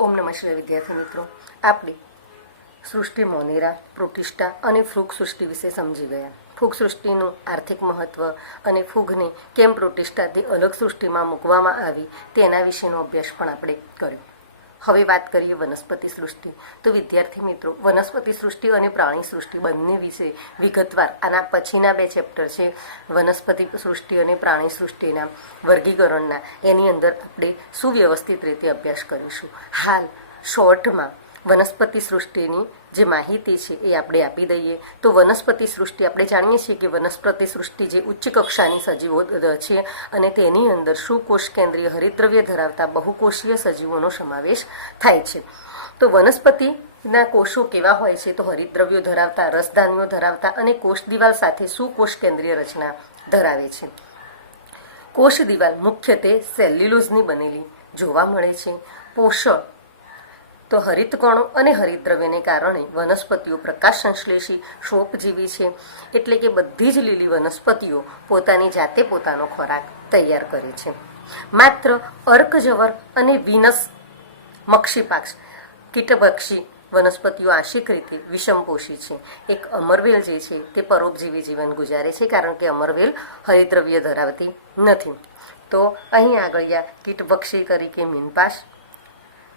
ઓમ નમઃ શિવાય વિદ્યાર્થી મિત્રો, આપણે સૃષ્ટિ મોનેરા, પ્રોટિસ્ટા અને ફૂગ સૃષ્ટિ વિશે સમજી ગયા. ફૂગ સૃષ્ટિનું આર્થિક મહત્વ અને ફૂગને કેમ પ્રોટિસ્ટાથી અલગ સૃષ્ટિમાં મૂકવામાં આવી તેના વિશેનો અભ્યાસ પણ આપણે કર્યો. હવે વાત કરીએ વનસ્પતિ સૃષ્ટિ. તો વિદ્યાર્થી મિત્રો, વનસ્પતિ સૃષ્ટિ અને પ્રાણી સૃષ્ટિ બંને વિશે વિગતવાર આના પછીના બે ચેપ્ટર છે, વનસ્પતિ સૃષ્ટિ અને પ્રાણી સૃષ્ટિના વર્ગીકરણના, એની અંદર આપણે સુવ્યવસ્થિત રીતે અભ્યાસ કરીશું. હાલ શોર્ટમાં વનસ્પતિ સૃષ્ટિની જે માહિતી છે એ આપણે આપી દઈએ. તો વનસ્પતિ સૃષ્ટિ આપણે જાણીએ છીએ કે વનસ્પતિ સૃષ્ટિ જે ઉચ્ચ કક્ષાની સજીવો છે અને તેની અંદર સુકોષ કેન્દ્રીય હરિતદ્રવ્ય ધરાવતા બહુકોષીય સજીવોનો સમાવેશ થાય છે. તો વનસ્પતિના કોષો કેવા હોય છે? તો હરિતદ્રવ્યો ધરાવતા, રસધાનીઓ ધરાવતા અને કોષ દિવાલ સાથે સુકોષ કેન્દ્રીય રચના ધરાવે છે. કોષ દિવાલ મુખ્યત્વે સેલ્યુલોઝની બનેલી જોવા મળે છે. પોષક તો હરિતકણો અને હરિતદ્રવ્યને કારણે વનસ્પતિઓ પ્રકાશ સંશ્લેષી શોપજીવી છે, એટલે કે બધી જ લીલી વનસ્પતિઓ પોતાની જાતે પોતાનો ખોરાક તૈયાર કરે છે. માત્ર અર્કજવર અને વિનસ મક્ષીપાક્ષ કીટભક્ષી વનસ્પતિઓ આંશિક રીતે વિષમપોષી છે. એક અમરવેલ જે છે તે પરોપજીવી જીવન ગુજારે છે, કારણ કે અમરવેલ હરિતદ્રવ્ય ધરાવતી નથી. તો અહીં આગળ કીટભક્ષી તરીકે મીનપાશ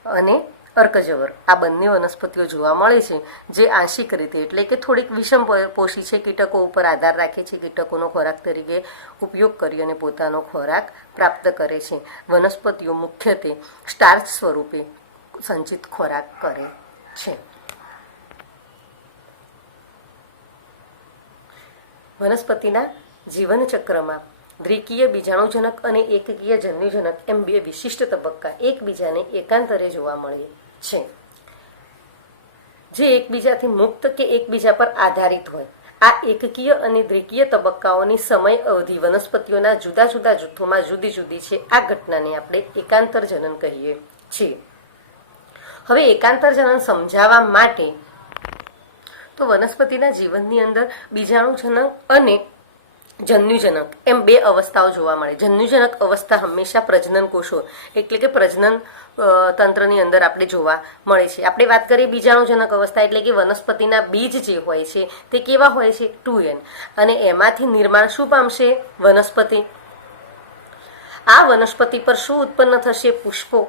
અને અર્કજવર આ બંને વનસ્પતિઓ જોવા મળે છે, જે આંશિક રીતે એટલે કે થોડીક વિષમ પોષી છે, કીટકો ઉપર આધાર રાખે છે, કીટકોનો ખોરાક તરીકે ઉપયોગ કરી અને પોતાનો ખોરાક પ્રાપ્ત કરે છે. વનસ્પતિઓ મુખ્યત્વે સ્ટાર્ચ સ્વરૂપે સંચિત ખોરાક કરે છે. વનસ્પતિના જીવનચક્રમાં દ્વિકીય બીજાણુજનક અને એકકીય જન્યુજનક એમ બે વિશિષ્ટ તબક્કા એકબીજાને એકાંતરે જોવા મળે છે, જે એકબીજાથી મુક્ત કે એકબીજા પર આધારિત હોય. આ એકકીય અને દ્વિકીય તબક્કાઓની સમય અવધિ વનસ્પતિઓના જુદા જુદા જૂથોમાં જુદી જુદી છે. આ ઘટનાને આપણે એકાંતર જનન કહીએ છીએ. હવે એકાંતર જનન સમજાવવા માટે તો વનસ્પતિના જીવનની અંદર બીજાણુજનક અને જન્યુજનક એમ બે અવસ્થાઓ જોવા મળે. જન્યુજનક અવસ્થા હંમેશા પ્રજનન કોષો એટલે કે પ્રજનન તંત્રની અંદર આપણે જોવા મળે છે. આપણે વાત કરીએ બીજાણુજનક અવસ્થા એટલે કે વનસ્પતિના બીજ જે હોય છે તે કેવા હોય છે? 2n. અને એમાંથી નિર્માણ શું પામશે? વનસ્પતિ. આ વનસ્પતિ પર શું ઉત્પન્ન થશે? પુષ્પો.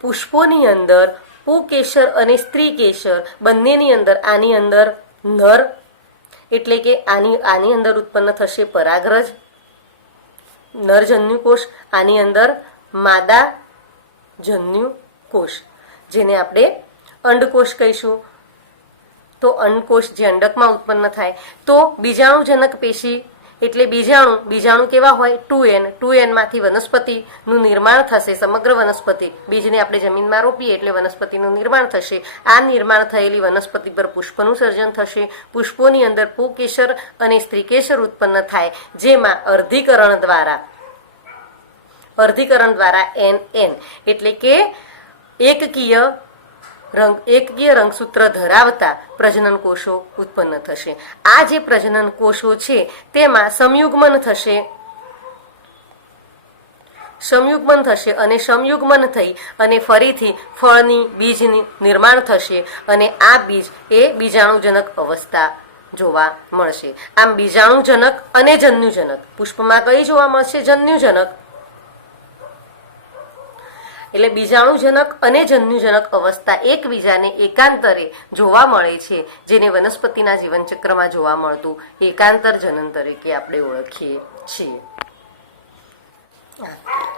પુષ્પોની અંદર પુકેસર અને સ્ત્રી કેસર બંનેની અંદર આની અંદર નર એટલે કે આની અંદર ઉત્પન્ન થશે પરાગરજ, નરજન્યુકોષ. આની અંદર માદા જન્યુકોષ, જેને આપણે અંડકોષ કહીશું. તો અંડકોષ જે અંડકમાં ઉત્પન્ન થાય. તો બીજાણુજનક પેશી એટલે બીજાણુ કેવા હોય? 2n. 2n માંથી વનસ્પતિનું નિર્માણ થશે. સમગ્ર વનસ્પતિ બીજને આપણે જમીનમાં રોપીએ એટલે વનસ્પતિનું નિર્માણ થશે. આ નિર્માણ થયેલી વનસ્પતિ પર પુષ્પનું સર્જન થશે. પુષ્પોની અંદર પુકેસર અને સ્ત્રીકેસર ઉત્પન્ન થાય, જેમાં અર્ધીકરણ દ્વારા NN એટલે કે એકકીય રંગસૂત્ર ધરાવતા પ્રજનન કોષો ઉત્પન્ન થશે. આ જે પ્રજનન કોષો છે તેમાં સંયુગ્મન થશે અને સંયુગ્મન થઈ અને ફરીથી ફળની, બીજની નિર્માણ થશે અને આ બીજ એ બીજાણુજનક અવસ્થા જોવા મળશે. આમ બીજાણુજનક અને જન્યુજનક પુષ્પમાં કઈ જોવા મળશે? જન્યુજનક. એટલે બીજાણુજનક અને જન્યુજનક અવસ્થા એકબીજાને એકાંતરે જોવા મળે છે, જેને વનસ્પતિના જીવનચક્રમાં જોવા મળતું એકાંતર જનન તરીકે આપણે ઓળખીએ છીએ.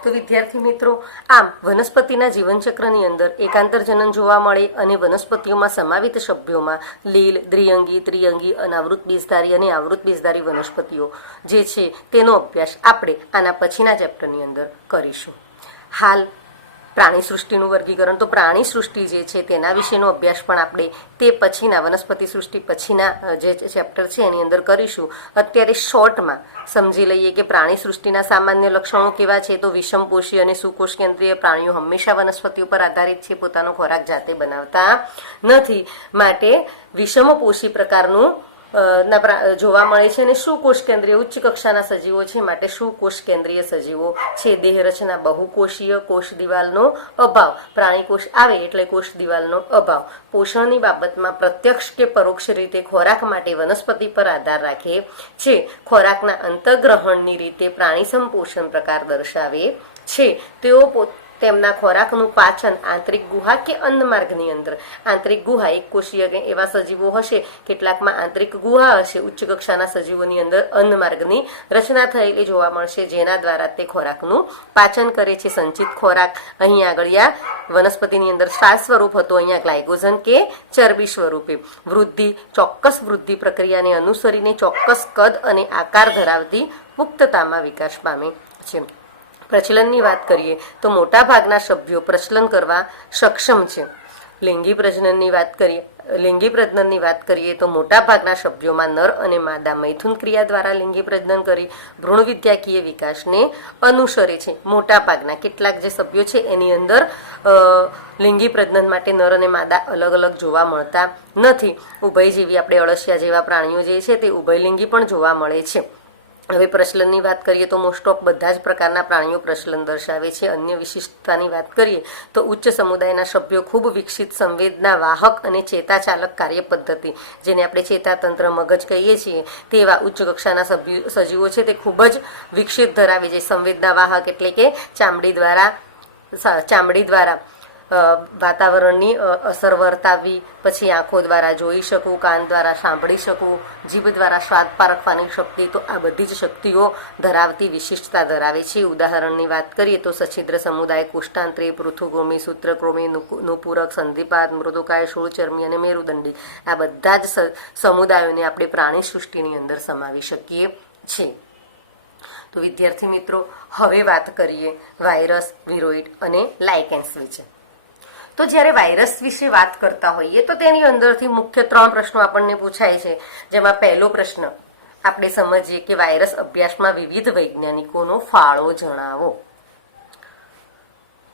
તો વિદ્યાર્થી મિત્રો, આમ વનસ્પતિના જીવનચક્રની અંદર એકાંતર જનન જોવા મળે અને વનસ્પતિઓમાં સમાવિત સભ્યોમાં લીલ, દ્વિઅંગી, ત્રિઅંગી, અનાવૃત બીજધારી અને આવૃત બીજધારી વનસ્પતિઓ જે છે તેનો અભ્યાસ આપણે આના પછીના ચેપ્ટરની અંદર કરીશું. હાલ પ્રાણી સૃષ્ટિનું વર્ગીકરણ. તો પ્રાણી સૃષ્ટિ જે છે તેના વિશેનો અભ્યાસ પણ આપણે તે પછીના વનસ્પતિ સૃષ્ટિ પછીના જે ચેપ્ટર છે એની અંદર કરીશું. અત્યારે શોર્ટમાં સમજી લઈએ કે પ્રાણી સૃષ્ટિના સામાન્ય લક્ષણો કેવા છે. તો વિષમપોષી અને સુકોષ કેન્દ્રીય પ્રાણીઓ હંમેશા વનસ્પતિઓ પર આધારિત છે, પોતાનો ખોરાક જાતે બનાવતા નથી. માટે વિષમપોષી પ્રકારનું જોવા મળે છે અને શું કોષ કેન્દ્રીય ઉચ્ચ કક્ષાના સજીવો છે, માટે શું કોષ કેન્દ્રીય સજીવો છે. દેહ રચના બહુકોષીય, કોષ દિવાલનો અભાવ, પ્રાણી કોષ આવે એટલે કોષ દિવાલનો અભાવ. પોષણની બાબતમાં પ્રત્યક્ષ કે પરોક્ષ રીતે ખોરાક માટે વનસ્પતિ પર આધાર રાખે છે. ખોરાકના અંતઃગ્રહણની રીતે પ્રાણી સંપોષણ પ્રકાર દર્શાવે છે. તેઓ તેમના ખોરાકનું પાચન આંતરિક ગુહા કે અન્નમાર્ગની અંદર, આંતરિક ગુહા એક કોષીય એવા સજીવો હશે, કેટલાકમાં આંતરિક ગુહા હશે. ઉચ્ચ કક્ષાના સજીવોની અંદર અન્નમાર્ગની રચના થયેલી જોવા મળશે, જેના દ્વારા તે ખોરાકનું પાચન કરે છે. સંચિત ખોરાક અહીં આગળ વનસ્પતિની અંદર સ્ટાર્ચ સ્વરૂપ હતો, અહીંયા ગ્લાયકોજન કે ચરબી સ્વરૂપે. વૃદ્ધિ ચોક્કસ વૃદ્ધિ પ્રક્રિયાને અનુસરીને ચોક્કસ કદ અને આકાર ધરાવતી પુખ્તતામાં વિકાસ પામે છે. પ્રચલનની વાત કરીએ તો મોટા ભાગના સભ્યો પ્રચલન કરવા સક્ષમ છે. લિંગી પ્રજનનની વાત કરીએ તો મોટા ભાગના સભ્યોમાં નર અને માદા મૈથુન ક્રિયા દ્વારા લિંગી પ્રજનન કરી ભ્રૂણ વિદ્યાકીય વિકાસને અનુસરે છે. મોટા ભાગના કેટલાક જે સભ્યો છે એની અંદર લિંગી પ્રજનન માટે નર અને માદા અલગ અલગ જોવા મળતા નથી. ઉભય જેવી આપણે અળસિયા જેવા પ્રાણીઓ જે છે તે ઉભયલિંગી પણ જોવા મળે છે. હવે પ્રચલનની વાત કરીએ તો મોસ્ટ ઓફ બધા જ પ્રકારના પ્રાણીઓ પ્રચલન દર્શાવે છે. અન્ય વિશિષ્ટતાની વાત કરીએ તો ઉચ્ચ સમુદાયના સભ્યો ખૂબ વિકસિત સંવેદના વાહક અને ચેતાચાલક કાર્ય પદ્ધતિ, જેને આપણે ચેતાતંત્ર મગજ કહીએ છીએ, તેવા ઉચ્ચ કક્ષાના સજીવો છે તે ખૂબ જ વિકસિત ધરાવે છે. સંવેદના વાહક એટલે કે ચામડી દ્વારા વાતાવરણની અસર વર્તાવવી, પછી આંખો દ્વારા જોઈ શકવું, કાન દ્વારા સાંભળી શકવું, જીભ દ્વારા સ્વાદ પારખવાની શક્તિ, તો આ બધી જ શક્તિઓ ધરાવતી વિશિષ્ટતા ધરાવે છે. ઉદાહરણની વાત કરીએ તો સછિદ્ર સમુદાય, કોષ્ટાંત્રી, પૃથુગોમી, સૂત્રક્રોમી, નુપુરક, સંધિપાત, મૃદુકાય, શૂળચર્મી અને મેરુદંડી, આ બધા જ સમુદાયોને આપણે પ્રાણી સૃષ્ટિની અંદર સમાવી શકીએ છીએ. તો વિદ્યાર્થી મિત્રો, હવે વાત કરીએ વાયરસ, વિરોઇડ અને લાઇકેન્સ વિશે. તો જ્યારે વાયરસ વિશે વાત કરતા હોઈએ તો તેની અંદરથી મુખ્ય 3 પ્રશ્નો આપણને પૂછાય છે. જેમાં પહેલો પ્રશ્ન આપણે સમજીએ કે વાયરસ અભ્યાસમાં વિવિધ વૈજ્ઞાનિકોનો ફાળો જણાવો.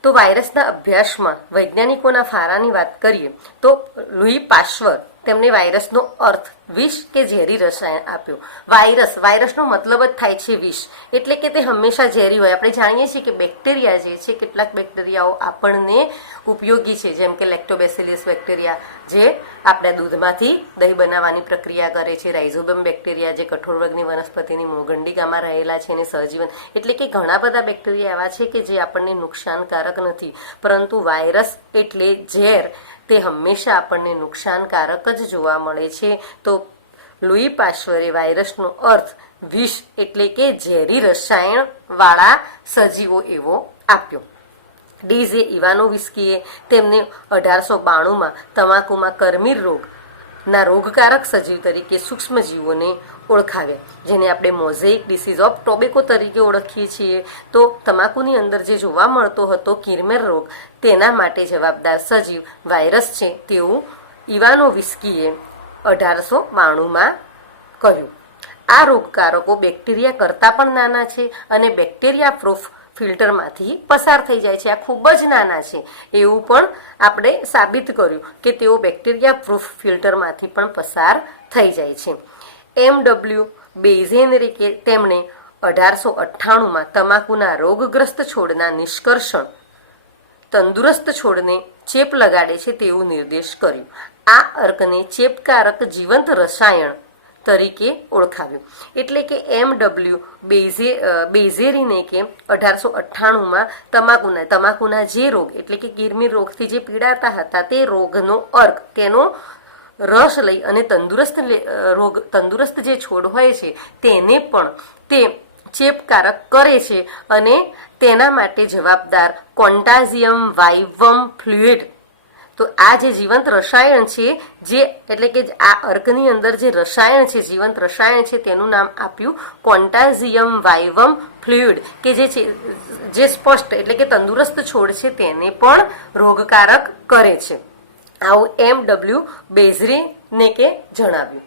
તો વાયરસના અભ્યાસમાં વૈજ્ઞાનિકોના ફાળાની વાત કરીએ તો લુઈ પાશ્ચર તેમને વાયરસનો અર્થ વિષ કે ઝેરી રસાયણ આપ્યો. વાયરસનો મતલબ જ થાય છે વિષ, એટલે કે તે હંમેશા ઝેરી હોય. આપણે જાણીએ છીએ કે બેક્ટેરિયા જે છે, કેટલાક બેક્ટેરિયાઓ આપણને ઉપયોગી છે, જેમ કે લેક્ટોબેસિલસ બેક્ટેરિયા જે આપણા દૂધમાંથી દહીં બનાવવાની પ્રક્રિયા કરે છે. રાઇઝોબિયમ બેક્ટેરિયા જે કઠોળ વર્ગની વનસ્પતિની મૂળગંડિકામાં રહેલા છે અને સહજીવન, એટલે કે ઘણા બધા બેક્ટેરિયા એવા છે કે જે આપણને નુકસાનકારક નથી. પરંતુ વાયરસ એટલે ઝેર, તે હંમેશા આપણને નુકસાનકારક જ જોવા મળે છે. તો લુઈ પાશ્ચરે વાયરસનો અર્થ વિષ એટલે કે ઝેરી રસાયણ વાળા સજીવો એવો આપ્યો. ડીઝે ઇવાનોવિસ્કીએ તેમને 1892માં તમાકુમાં કર્મીર રોગના રોગકારક સજીવ તરીકે સૂક્ષ્મજીવોને ઓળખાવ્યા, જેને આપણે મોઝેઇક ડિસીઝ ઓફ ટોબેકો તરીકે ઓળખીએ છીએ. તો તમાકુની અંદર જે જોવા મળતો હતો કિર્મેર રોગ, તેના માટે જવાબદાર સજીવ વાયરસ છે તેવું ઇવાનોવિસ્કીએ 1892માં કહ્યું. આ રોગકારકો બેક્ટેરિયા કરતાં પણ નાના છે અને બેક્ટેરિયા પ્રૂફ ફિલ્ટરમાંથી પસાર થઈ જાય છે. આ ખૂબ જ નાના છે એવું પણ આપણે સાબિત કર્યું કે તેઓ બેક્ટેરિયા પ્રૂફ ફિલ્ટરમાંથી પણ પસાર થઈ જાય છે. MW બેઇઝેનરીકે તેમણે 1898માં તમાકુના રોગગ્રસ્ત છોડના નિષ્કર્ષણ તંદુરસ્ત છોડને ચેપ લગાડે છે તેવું નિર્દેશ કર્યું. આ અર્કને ચેપકારક જીવંત રસાયણ તરીકે ઓળખાવ્યું. એટલે કે MW બેઇઝેરીને કે 1898માં તમાકુના જે રોગ એટલે કે કિર્મીર રોગથી જે પીડાતા હતા તે રોગનો અર્ક, તેનો રસ લઈ અને તંદુરસ્ત જે છોડ હોય છે તેને પણ તે ચેપકારક કરે છે અને તેના માટે જવાબદાર કોન્ટાઝિયમ વાઇવમ ફ્લુઇડ. તો આ જે જીવંત રસાયણ છે, જે એટલે કે આ અર્કની અંદર જે રસાયણ છે, જીવંત રસાયણ છે, તેનું નામ આપ્યું કોન્ટાઝિયમ વાઇવમ ફ્લુઇડ, કે જે સ્પષ્ટ એટલે કે તંદુરસ્ત છોડ છે તેને પણ રોગકારક કરે છે. આવું MW બેઇઝેરીને કે જણાવ્યું.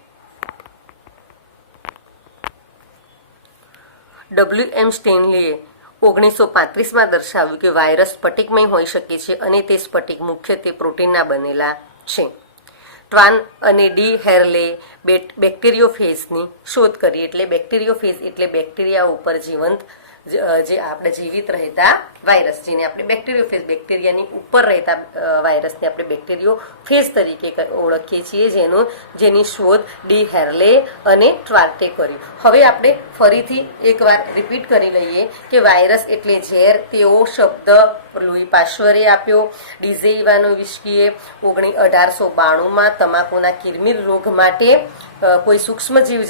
WM સ્ટેનલીએ 1935માં દર્શાવ્યું કે વાયરસ સ્ફટિકમય હોઈ શકે છે અને તે સ્ફટિક મુખ્યત્વે પ્રોટીનના બનેલા છે. ટ્વાન અને ડી હેરલે બેક્ટેરિયોફેજની શોધ કરી. એટલે બેક્ટેરિયોફેજ એટલે બેક્ટેરિયા ઉપર જીવંત જે આપણે જીવિત રહેતા વાયરસ, જેને આપણે બેક્ટેરિયોફેજ, બેક્ટેરિયાની ઉપર રહેતા વાયરસને આપણે બેક્ટેરિયોફેજ તરીકે ઓળખીએ છીએ, જેની શોધ ડી હેરલે અને ટ્વાર્ટે કરી. હવે આપણે ફરીથી એકવાર રિપીટ કરી લઈએ કે વાયરસ એટલે ઝેર. તેવો શબ્દ લુઈ પાશ્ચરે આપ્યો. ડીઝે ઇવાનોવિસ્કીએ 1892માં તમાકુના કિરમિર રોગ માટે કોઈ સૂક્ષ્મજીવ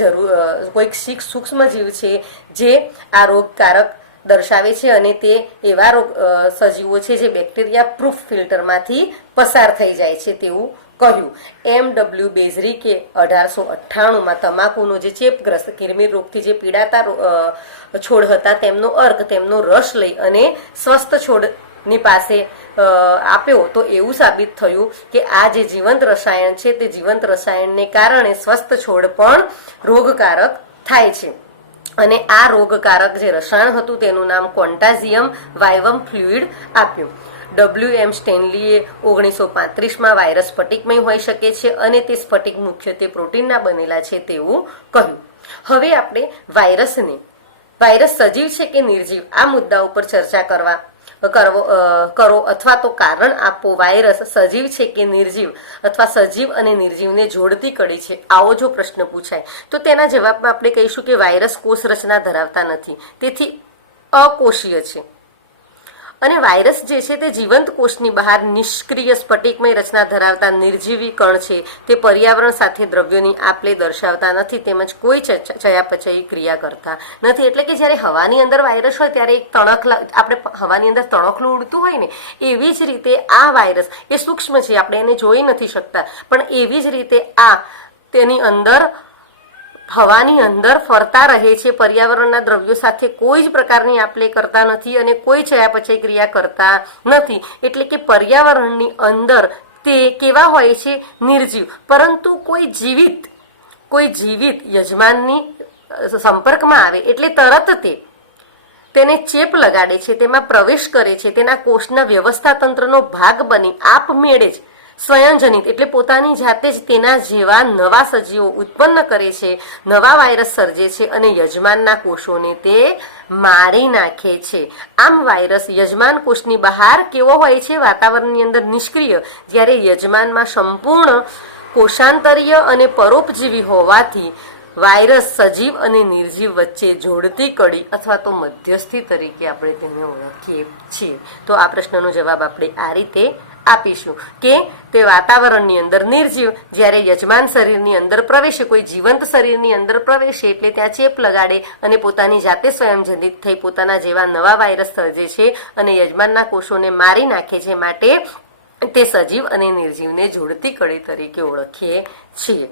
છે જે આ રોગકારક દર્શાવે છે, અને તે એવા સજીવો છે જે બેક્ટેરિયા પ્રૂફ ફિલ્ટરમાંથી પસાર થઈ જાય છે તેવું કહ્યું. M.W. બેઝરિકે 1898માં તમાકુનો જે ચેપગ્રસ્ત કિરમિર રોગથી જે પીડાતા છોડ હતા તેમનો રસ લઈ અને સ્વસ્થ છોડની પાસે આપ્યો, તો એવું સાબિત થયું કે આ જે જીવંત રસાયણ છે તે જીવંત રસાયણને કારણે સ્વસ્થ છોડ પણ રોગકારક થાય છે. અને આ રોગકારક જે રસાયણ હતું તેનું નામ ક્વોન્ટાઝિયમ વાઇવમ ફ્લુઇડ આપ્યું. W.M. સ્ટેનલીએ 1935માં વાયરસ સ્ફટિકમય હોઈ શકે છે અને તે સ્ફટિક મુખ્યત્વે પ્રોટીનના બનેલા છે તેવું કહ્યું. હવે આપણે વાયરસ સજીવ છે કે નિર્જીવ આ મુદ્દા ઉપર ચર્ચા કરો અથવા તો કારણ આપો. વાયરસ સજીવ છે કે નિર્જીવ અથવા સજીવ અને નિર્જીવને જોડતી કડી છે, આવો જો પ્રશ્ન પૂછાય તો તેના જવાબમાં આપણે કહીશું કે વાયરસ કોષ રચના ધરાવતા નથી, તેથી અકોષીય છે. અને વાયરસ જે છે તે જીવંત કોષની બહાર નિષ્ક્રિય સ્ફટિકમય રચના ધરાવતા નિર્જીવી કણ છે. તે પર્યાવરણ સાથે દ્રવ્યોની આપલે દર્શાવતા નથી, તેમજ કોઈ ચયાપચયી ક્રિયા કરતા નથી. એટલે કે જ્યારે હવાની અંદર વાયરસ હોય ત્યારે એક આપણે હવાની અંદર તણખલું ઉડતું હોય ને, એવી જ રીતે આ વાયરસ એ સૂક્ષ્મ છે, આપણે એને જોઈ નથી શકતા, પણ એવી જ રીતે આ તેની અંદર હવાની અંદર ફરતા રહે છે, પર્યાવરણના દ્રવ્યો સાથે કોઈ જ પ્રકારની આપલે કરતા નથી અને કોઈ ચયાપચય ક્રિયા કરતા નથી. એટલે કે પર્યાવરણની અંદર તે કેવા હોય છે? નિર્જીવ. પરંતુ કોઈ જીવિત યજમાનની સંપર્કમાં આવે એટલે તરત તેને ચેપ લગાડે છે, તેમાં પ્રવેશ કરે છે, તેના કોષના વ્યવસ્થા તંત્રનો ભાગ બની આપમેળે જ સ્વયંજનિત એટલે પોતાની જાતે જ તેના જેવા નવા સજીવો ઉત્પન્ન કરે છે, નવા વાયરસ સર્જે છે અને યજમાનના કોષોને તે મારી નાખે છે. આમ વાયરસ યજમાન કોષની બહાર કેવો હોય છે? વાતાવરણની અંદર નિષ્ક્રિય, જ્યારે યજમાનમાં સંપૂર્ણ કોષાંતરીય અને પરોપજીવી હોવાથી વાયરસ સજીવ અને નિર્જીવ વચ્ચે જોડતી કડી અથવા તો મધ્યસ્થી તરીકે આપણે તેને ઓળખીએ છીએ. તો આ પ્રશ્નનો જવાબ આપણે આ રીતે આપીશું કે તે વાતાવરણની અંદર નિર્જીવ, જ્યારે યજમાન શરીરની અંદર પ્રવેશે, કોઈ જીવંત શરીરની અંદર પ્રવેશે એટલે ત્યાં ચેપ લગાડે અને પોતાની જાતે સ્વયંજનિત થઈ પોતાના જેવા નવા વાયરસ સર્જે છે અને યજમાનના કોષોને મારી નાખે છે, માટે તે સજીવ અને નિર્જીવને જોડતી કડી તરીકે ઓળખીએ છીએ.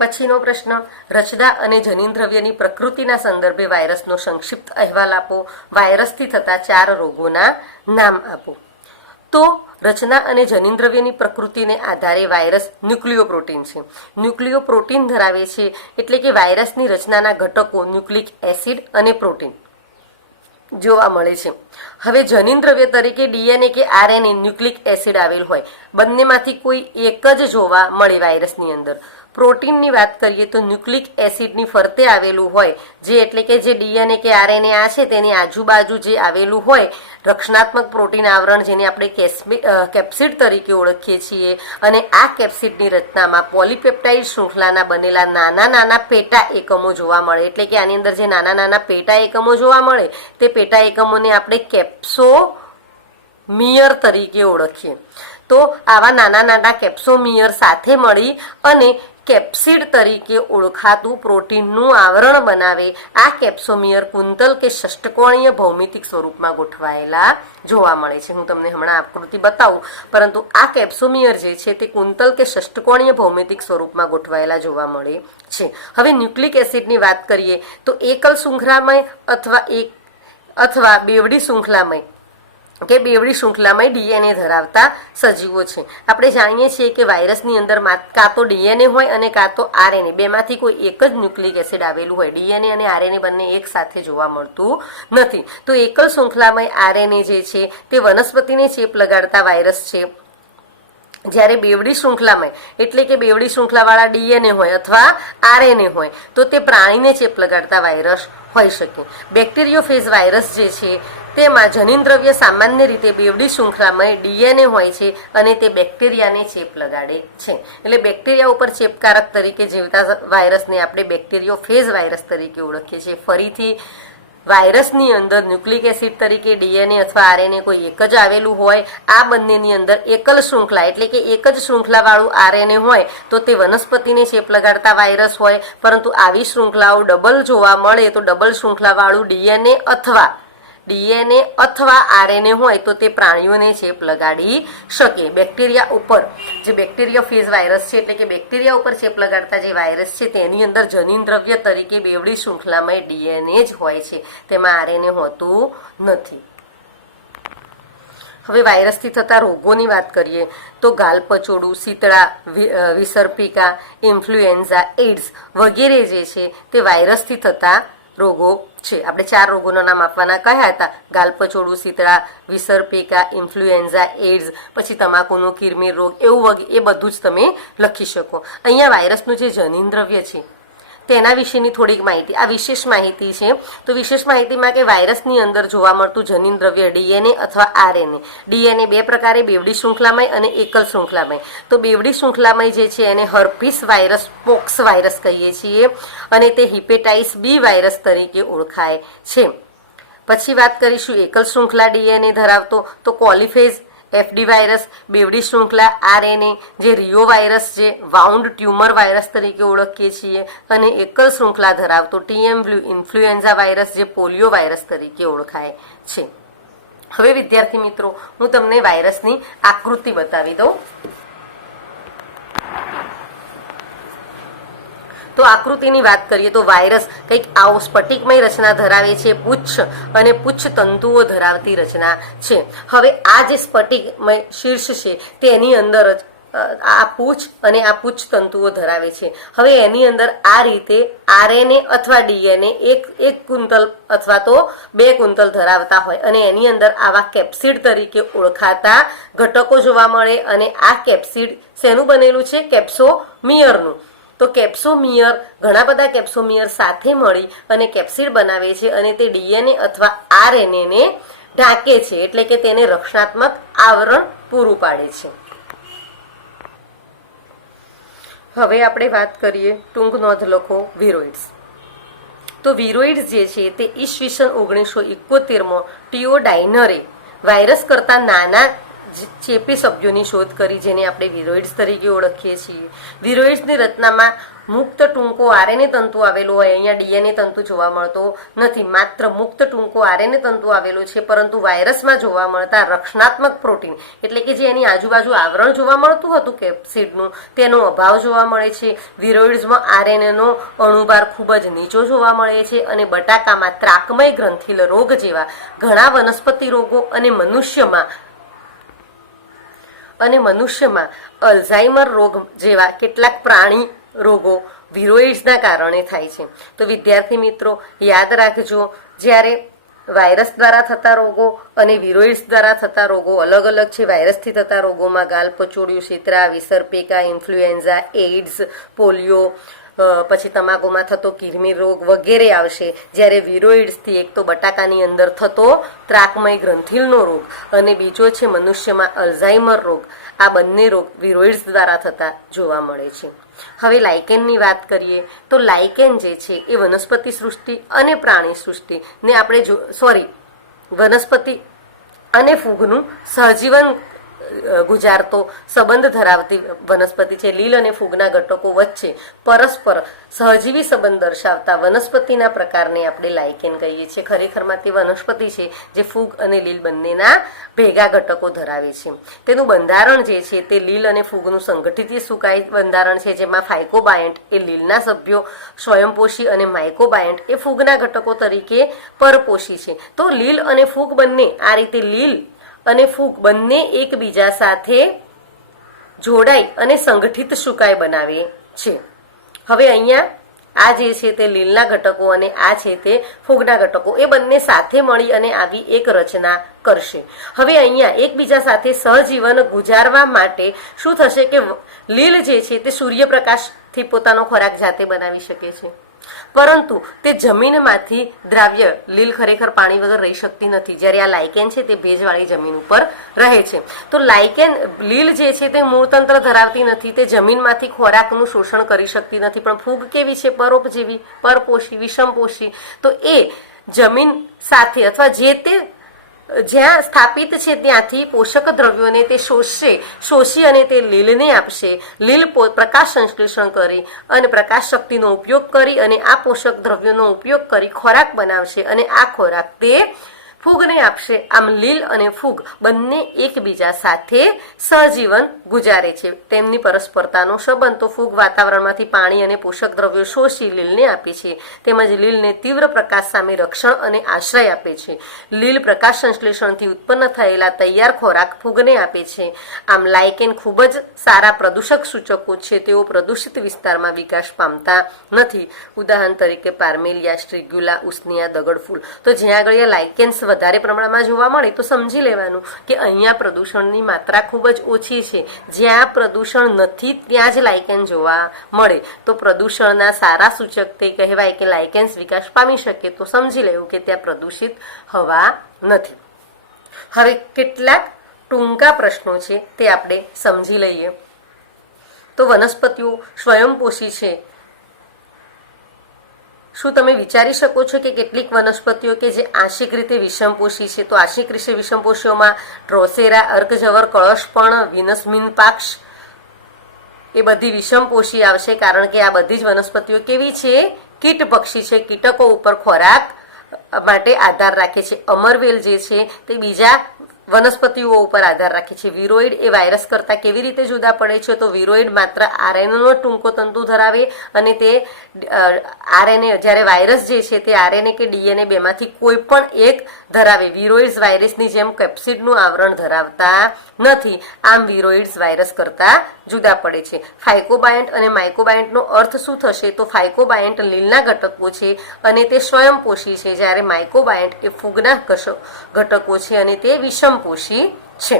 પછીનો પ્રશ્ન, રચના અને જનીનદ્રવ્યની પ્રકૃતિના સંદર્ભે વાયરસનો સંક્ષિપ્ત અહેવાલ આપો. વાયરસથી થતા 4 રોગોના નામ આપો. તો રચના અને જનીનદ્રવ્યની પ્રકૃતિને આધારે વાયરસ ન્યુક્લિયોપ્રોટીન છે. ન્યુક્લિયોપ્રોટીન ધરાવે છે એટલે કે વાયરસની રચનાના ઘટકો ન્યુક્લિક એસિડ અને પ્રોટીન જોવા મળે છે. હવે જનીનદ્રવ્ય તરીકે ડીએનએ કે આરએનએ ન્યુક્લિક એસિડ આવેલ હોય, બંનેમાંથી કોઈ એક જ જોવા મળે વાયરસની અંદર. પ્રોટીનની વાત કરીએ તો ન્યુક્લિક એસિડની ફરતે આવેલું હોય, જે એટલે કે જે ડીએનએ કે આરએનએ આ છે તેની આજુબાજુ જે આવેલું હોય રક્ષણાત્મક પ્રોટીન આવરણ, જેને આપણે કેપ્સિડ તરીકે ઓળખીએ છીએ. અને આ કેપ્સિડની રચનામાં પોલીપેપ્ટાઇડ શૃંખલાના બનેલા નાના નાના પેટા એકમો જોવા મળે. એટલે કે આની અંદર જે નાના નાના પેટા એકમો જોવા મળે તે પેટા એકમોને આપણે કેપ્સોમિયર તરીકે ઓળખીએ. તો આવા નાના નાના કેપ્સોમિયર સાથે મળી અને કેપ્સિડ તરીકે ઓળખાતું પ્રોટીનનું આવરણ બનાવે. આ કેપ્સોમિયર કુંતલ કે ષષ્ટકોણીય ભૌમિતિક સ્વરૂપમાં ગોઠવાયેલા જોવા મળે છે. હું તમને હમણાં આકૃતિ બતાવું, પરંતુ આ કેપ્સોમિયર જે છે તે કુંતલ કે ષષ્ટકોણીય ભૌમિતિક સ્વરૂપમાં ગોઠવાયેલા જોવા મળે છે. હવે ન્યુક્લિક એસિડની વાત કરીએ તો એકલ શૃંખલામય અથવા બેવડી શૃંખલામય ડીએનએ ધરાવતા સજીવો છે. આપણે જાણીએ છીએ કે વાયરસની અંદર કાં તો ડીએનએ હોય અને કાં તો આરએનએ, બેમાંથી કોઈ એક જ ન્યુક્લિક એસિડ આવેલું હોય. ડીએનએ અને આરએનએ બંને એક સાથે જોવા મળતું નથી. તો એકલ શૃંખલામય આરએનએ જે છે તે વનસ્પતિને ચેપ લગાડતા વાયરસ છે. જ્યારે બેવડી શૃંખલામાં એટલે કે બેવડી શૃંખલાવાળા ડીએનએ હોય અથવા આરએનએ હોય તો તે પ્રાણીને ચેપ લગાડતા વાયરસ હોઈ શકે. બેક્ટેરિયોફેજ વાયરસ જે છે તેમાં જનીનદ્રવ્ય સામાન્ય રીતે બેવડી શૃંખલામાં ડીએનએ હોય છે અને તે બેક્ટેરિયાને ચેપ લગાડે છે. એટલે બેક્ટેરિયા ઉપર ચેપકારક તરીકે જીવતા વાયરસને આપણે બેક્ટેરિયોફેજ વાયરસ તરીકે ઓળખીએ છીએ. ફરીથી વાયરસની અંદર ન્યુક્લિક એસિડ તરીકે ડીએનએ અથવા આરએનએ કોઈ એક જ આવેલું હોય, આ બંનેની અંદર એકલ શૃંખલા એટલે કે એક જ શૃંખલાવાળું આરએનએ હોય તો તે વનસ્પતિને ચેપ લગાડતા વાયરસ હોય. પરંતુ આવી શૃંખલાઓ ડબલ જોવા મળે તો ડબલ શૃંખલાવાળું ડીએનએ અથવા આરએનએ હોય તો તે પ્રાણીઓને ચેપ લગાડી શકે. બેક્ટેરિયા ઉપર જે બેક્ટેરિયોફેજ વાયરસ છે એટલે કે બેક્ટેરિયા ઉપર ચેપ લગાડતા જે વાયરસ છે તેની અંદર જનીનદ્રવ્ય તરીકે બેવડી શૃંખલામાં ડીએનએ જ હોય છે, તેમાં આરએનએ હોતું નથી. હવે વાયરસથી થતા રોગોની વાત કરીએ તો ગાલપચોડું, શીતળા, વિસર્પિકા, ઇન્ફ્લુએન્ઝા, એઇડ્સ વગેરે જે છે તે વાયરસથી થતા રોગો છે. આપણે 4 રોગોના નામ આપવાના કહ્યા હતા: ગાલપચોડું, શીતળા, વિસર્પિકા, ઇન્ફ્લુએન્ઝા, એઇડ્સ, પછી તમાકુનો કિરમિર રોગ, એવું એ બધું જ તમે લખી શકો. અહીંયા વાયરસનું જે જનીનદ્રવ્ય છે તેના વિશેની થોડીક માહિતી, આ વિશેષ માહિતી છે. તો વિશેષ માહિતીમાં કે વાયરસની અંદર જોવા મળતું જનીનદ્રવ્ય ડીએનએ અથવા આરએનએ. ડીએનએ 2 પ્રકારે, બેવડી શૃંખલામય અને એકલ શૃંખલામય. તો બેવડી શૃંખલામય જે છે એને હર્પીસ વાયરસ, પોક્સ વાયરસ કહીએ છીએ અને તે હિપેટાઇટિસ બી વાયરસ તરીકે ઓળખાય છે. પછી વાત કરીશું એકલ શૃંખલા ડીએનએ ધરાવતો તો કોલિફેજ એફડી વાયરસ, બેવડી શૃંખલા આરએનએ જે રિયો વાયરસ છે, વાઉન્ડ ટ્યુમર વાયરસ તરીકે ઓળખીએ છીએ, અને એકલ શૃંખલા ધરાવતો ટીએમ ઇન્ફ્લુએન્ઝા વાયરસ જે પોલિયો વાયરસ તરીકે ઓળખાય છે. હવે વિદ્યાર્થી મિત્રો, હું તમને વાયરસની આકૃતિ બતાવી દઉં. તો આકૃતિની વાત કરીએ તો વાયરસ કંઈક આવો સ્ફટિકમય રચના ધરાવે છે, પુચ્છ અને પુચ્છ તંતુઓ ધરાવતી રચના છે. હવે આ જે સ્ફટિકમય શીર્ષ છે તેની અંદર જ આ પૂંછ અને આ પુચ્છ તંતુઓ ધરાવે છે. હવે એની અંદર આ રીતે આરએનએ અથવા ડીએનએ એક કુંતલ અથવા તો 2 કુંતલ ધરાવતા હોય અને એની અંદર આવા કેપ્સિડ તરીકે ઓળખાતા ઘટકો જોવા મળે. અને આ કેપ્સિડ શેનું બનેલું છે? કેપ્સોમિયરનું. તો કેપ્સોમિયર, ઘણા બધા કેપ્સોમિયર સાથે મળી અને કેપ્સિડ બનાવે છે અને તે ડીએનએ અથવા આરએનએ ને ઢાંકે છે, એટલે કે તેને રક્ષણાત્મક આવરણ પૂરું પાડે છે. હવે આપણે વાત કરીએ, ટૂંક નોંધ લખો, વિરોઇડ્સ. તો વિરોઇડ્સ જે છે તે ઈસવીસન 1971માં ટીઓ ડાયનરે વાયરસ કરતા નાના ચેપી સભ્યોની શોધ કરી, જેને આપણે વિરોઇડ્સ તરીકે ઓળખીએ છીએ. વિરોઇડ્સની રચનામાં મુક્ત ટૂંકો આરએનએ તંતુ આવેલો હોય. અહીંયા ડીએનએ તંતુ જોવા મળતો નથી, માત્ર મુક્ત ટૂંકો આરએનએ તંતુ આવેલો છે. પરંતુ વાયરસમાં જોવા મળતા રક્ષણાત્મક પ્રોટીન એટલે કે જે એની આજુબાજુ આવરણ જોવા મળતું હતું કેપ્સિડનું, તેનો અભાવ જોવા મળે છે. વિરોઇડ્સમાં આરએનએનો અણુભાર ખૂબ જ નીચો જોવા મળે છે અને બટાકામાં ત્રાકમય ગ્રંથિલ રોગ જેવા ઘણા વનસ્પતિ રોગો અને મનુષ્યમાં અલ્ઝાઇમર રોગ જેવા કેટલાક પ્રાણી રોગો વિરોઇડ્સના કારણે થાય છે. તો વિદ્યાર્થી મિત્રો, યાદ રાખજો, જ્યારે વાયરસ દ્વારા થતા રોગો અને વિરોઇડ્સ દ્વારા થતા રોગો અલગ અલગ છે. વાયરસથી થતા રોગોમાં ગાલપચોડિયું, શીતળા, વિસર્પિકા, ઇન્ફ્લુએન્ઝા, એઇડ્સ, પોલિયો, પછી તમાકુમાં થતો કિરમિર રોગ વગેરે આવશે. જ્યારે વિરોઇડ્સથી એક તો બટાકાની અંદર થતો ત્રાકમય ગ્રંથિલનો રોગ અને બીજો છે મનુષ્યમાં અલ્ઝાઇમર રોગ. આ બંને રોગ વિરોઇડ્સ દ્વારા થતા જોવા મળે છે. હવે લાઇકેનની વાત કરીએ તો લાઇકેન જે છે એ વનસ્પતિ સૃષ્ટિ અને પ્રાણી સૃષ્ટિ ને આપણે વનસ્પતિ અને ફૂગનું સહજીવન ગુજારતો સંબંધ ધરાવતી વનસ્પતિ છે. લીલ અને ફૂગના ઘટકો વચ્ચે પરસ્પર સહજીવી સંબંધ દર્શાવતા વનસ્પતિના પ્રકારને આપણે લાઇકેન કહીએ છીએ. ખરેખરમાં તે વનસ્પતિ છે જે ફૂગ અને લીલ બંનેના ભેગા ઘટકો ધરાવે છે. તેનું બંધારણ જે છે તે લીલ અને ફૂગનું સંગઠિત સુકાય બંધારણ છે, જેમાં ફાયકોબાયન્ટ એ લીલના સભ્યો, સ્વયંપોષી અને માઇકોબાયન્ટ એ ફૂગના ઘટકો તરીકે પરપોષી છે. તો લીલ અને ફૂગ બંને આ રીતે લીલ અને ફૂગ બંને એકબીજા સાથે જોડાઈ અને સંગઠિત સુકાય બનાવે છે. હવે અહીંયા આ જે છે તે લીલના ઘટકો અને આ છે તે ફૂગના ઘટકો, એ બંને સાથે મળી અને આવી એક રચના કરશે. હવે અહીંયા એકબીજા સાથે સહજીવન ગુજારવા માટે શું થશે કે લીલ જે છે તે સૂર્યપ્રકાશથી પોતાનો ખોરાક જાતે બનાવી શકે છે, પરંતુ તે જમીનમાંથી દ્રાવ્ય, લીલ ખરેખર પાણી વગર રહી શકતી નથી, જ્યારે આ લાઇકેન છે તે ભેજવાળી જમીન ઉપર રહે છે. તો લીલ જે છે તે મૂળતંત્ર ધરાવતી નથી, તે જમીનમાંથી ખોરાકનું શોષણ કરી શકતી નથી, પણ ફૂગ કેવી છે? પરોપજીવી, પરપોષી, વિષમપોષી. તો એ જમીન સાથે અથવા જે તે જ્યાં સ્થાપિત છે ત્યાંથી પોષક દ્રવ્યોને તે શોષી અને તે લીલને આપશે. લીલ પ્રકાશ સંશ્લેષણ કરી અને પ્રકાશ શક્તિનો ઉપયોગ કરી અને આ પોષક દ્રવ્યોનો ઉપયોગ કરી ખોરાક બનાવશે અને આ ખોરાક તે ફૂગને આપશે. આમ લીલ અને ફૂગ બંને એકબીજા સાથે સહજીવન ગુજારે છે. તેમની પરસ્પરતાનો સંબંધ તો ફૂગ વાતાવરણમાંથી પાણી અને પોષક દ્રવ્યો શોષી લીલને આપે છે, તેમજ લીલને તીવ્ર પ્રકાશ સામે રક્ષણ અને આશ્રય આપે છે. લીલ પ્રકાશ સંશ્લેષણથી ઉત્પન્ન થયેલા તૈયાર ખોરાક ફૂગને આપે છે. આમ લાઇકેન ખૂબ જ સારા પ્રદૂષક સૂચકો છે. તેઓ પ્રદૂષિત વિસ્તારમાં વિકાસ પામતા નથી. ઉદાહરણ તરીકે પાર્મેલિયા, સ્ટ્રિગ્યુલા, ઉસ્નિયા, દગડફૂલ. તો જ્યાં આગળ લાઇકેન્સ વધારે પ્રમાણમાં જોવા મળે તો સમજી લેવાનું કે અહીંયા પ્રદૂષણની માત્રા ખૂબ જ ઓછી છે. જ્યાં પ્રદૂષણ નથી ત્યાં જ લાઇકેન જોવા મળે. તો પ્રદૂષણના સારા સૂચક તે કહેવાય કે લાઇકેન્સ વિકાસ પામી શકે. તો સમજી લેવું કે ત્યાં પ્રદૂષિત હવા નથી. હવે કેટલાક ટૂંકા પ્રશ્નો છે તે આપણે સમજી લઈએ. તો વનસ્પતિઓ સ્વયંપોષી છે. શું તમે વિચારી શકો છો કે કેટલીક વનસ્પતિઓ કે જે આંશિક રીતે વિષમપોષી છે? તો આંશિક રીતે વિષમપોષીઓમાં ડ્રોસેરા, અર્કજવર, કળશપર્ણ, વિનસ મીનપાક્ષ એ બધી વિષમપોષી આવશે, કારણ કે આ બધી જ વનસ્પતિઓ કેવી છે? કીટ પક્ષી છે. કીટકો ઉપર ખોરાક માટે આધાર રાખે છે. અમરવેલ જે છે તે બીજા વનસ્પતિઓ ઉપર આધાર રાખે છે. વિરોઇડ એ વાયરસ કરતા કેવી રીતે જુદા પડે છે? તો વિરોઇડ માત્ર આરએનએનો ટૂંકો તંતુ ધરાવે અને તે આરએનએ, જ્યારે વાયરસ જે છે તે આરએનએ કે ડીએનએ બેમાંથી કોઈ પણ એક ધરાવે. વિરોઇડ્સ વાયરસની જેમ કેપ્સિડનું આવરણ ધરાવતા નથી. આમ વિરોઇડ્સ વાયરસ કરતા જુદા પડે છે. ફાઇકોબાયન્ટ અને માઇકોબાયન્ટનો અર્થ શું થશે? તો ફાઇકોબાયન્ટ લીલના ઘટકો છે અને તે સ્વયંપોષી છે, જ્યારે માઇકોબાયન્ટ એ ફૂગના ઘટકો છે અને તે વિષમપોષી છે.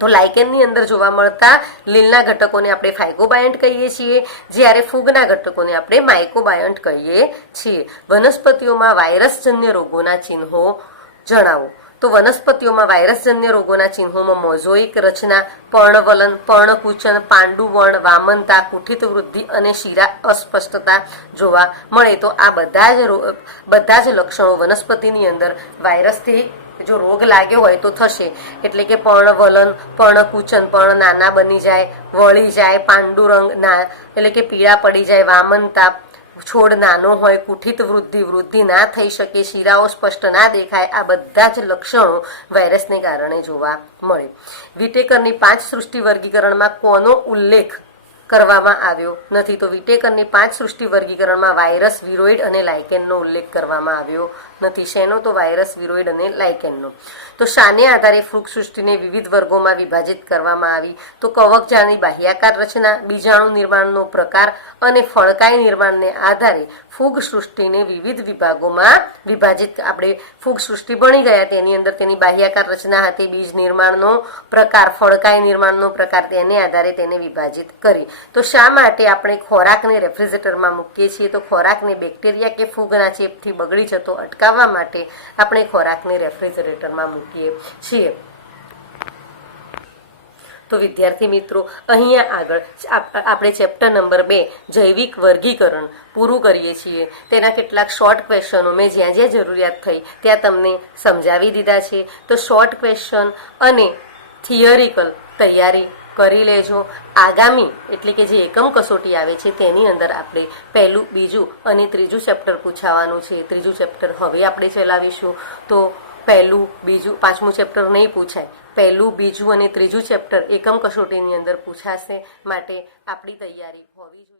તો લાઇકેનની અંદર જોવા મળતા લીલના ઘટકોને આપણે ફાઇકોબાયન્ટ કહીએ છીએ, જ્યારે ફૂગના ઘટકોને આપણે માઇકોબાયન્ટ કહીએ છીએ. વનસ્પતિઓમાં વાયરસજન્ય રોગોના ચિહ્નો જણાવો. તો વનસ્પતિઓમાં વાયરસજન્ય રોગોના ચિહ્નોમાં મોઝોઇક રચના, પર્ણવલન, પર્ણકુંચન, પાંડુવર્ણ, વામનતા, કુઠિત વૃદ્ધિ અને શિરા અસ્પષ્ટતા જોવા મળે. તો આ બધા જ લક્ષણો વનસ્પતિની અંદર વાયરસથી જો રોગ લાગ્યો હોય તો થશે. એટલે કે પર્ણવલન, પર્ણકુંચન, પર્ણ નાના બની જાય, વળી જાય, પાંડુરંગ એટલે કે પીળા પડી જાય, વામનતા, છોડ નાનો હોય, કુઠિત વૃદ્ધિ ના થઈ શકે, શિરાઓ સ્પષ્ટ ના દેખાય. આ બધા જ લક્ષણો વાયરસને કારણે જોવા મળે. વિટેકરની 5 સૃષ્ટિ વર્ગીકરણમાં કોનો ઉલ્લેખ કરવામાં આવ્યો નથી? તો વિટેકરની 5 સૃષ્ટિ વર્ગીકરણમાં વાયરસ, વિરોઇડ અને લાઇકેનનો ઉલ્લેખ કરવામાં આવ્યો નથી. શેનો? તો વાયરસ, વિરોઇડ અને લાઇકેનનો. તો શાને આધારે ફૂગ સૃષ્ટિને વિવિધ વર્ગોમાં વિભાજિત કરવામાં આવી? તો કવકજાળની બાહ્યાકાર રચના, બીજાણુ નિર્માણનો પ્રકાર અને ફળકાય નિર્માણને આધારે ફૂગ સૃષ્ટિને વિવિધ વિભાગોમાં વિભાજિત. આપણે ફૂગ સૃષ્ટિ ભણી ગયા, તેની અંદર તેની બાહ્યાકાર રચના હતી, બીજ નિર્માણનો પ્રકાર, ફળકાય નિર્માણનો પ્રકાર, તેને આધારે તેને વિભાજિત કરી. તો શા માટે આપણે ખોરાકને રેફ્રિજરેટરમાં મૂકીએ છીએ? તો ખોરાકને બેક્ટેરિયા કે ફૂગના ચેપથી બગડી જતો અટકાવવા માટે આપણે ખોરાકને રેફ્રિજરેટરમાં મૂકીએ છીએ. તો વિદ્યાર્થી મિત્રો, અહીંયા આગળ આપણે ચેપ્ટર નંબર 2 જૈવિક વર્ગીકરણ પૂરું કરીએ છીએ. તેના કેટલાક શોર્ટ ક્વેશ્ચનો મેં જ્યાં જ્યાં જરૂરિયાત થઈ ત્યાં તમને સમજાવી દીધા છે. તો શોર્ટ ક્વેશ્ચન અને થિયરિકલ તૈયારી કરી લેજો. આગામી એટલે કે જે એકમ કસોટી આવે છે તેની અંદર આપણે પહેલું, બીજું અને ત્રીજું ચેપ્ટર પૂછાવાનું છે. ત્રીજું ચેપ્ટર હવે આપણે ચલાવીશું. તો પહેલું, બીજું, પાંચમું ચેપ્ટર નહીં પૂછાય. પહેલું, બીજું અને ત્રીજું ચેપ્ટર એકમ કસોટીની અંદર પૂછાશે, માટે આપણી તૈયારી હોવી જોઈએ.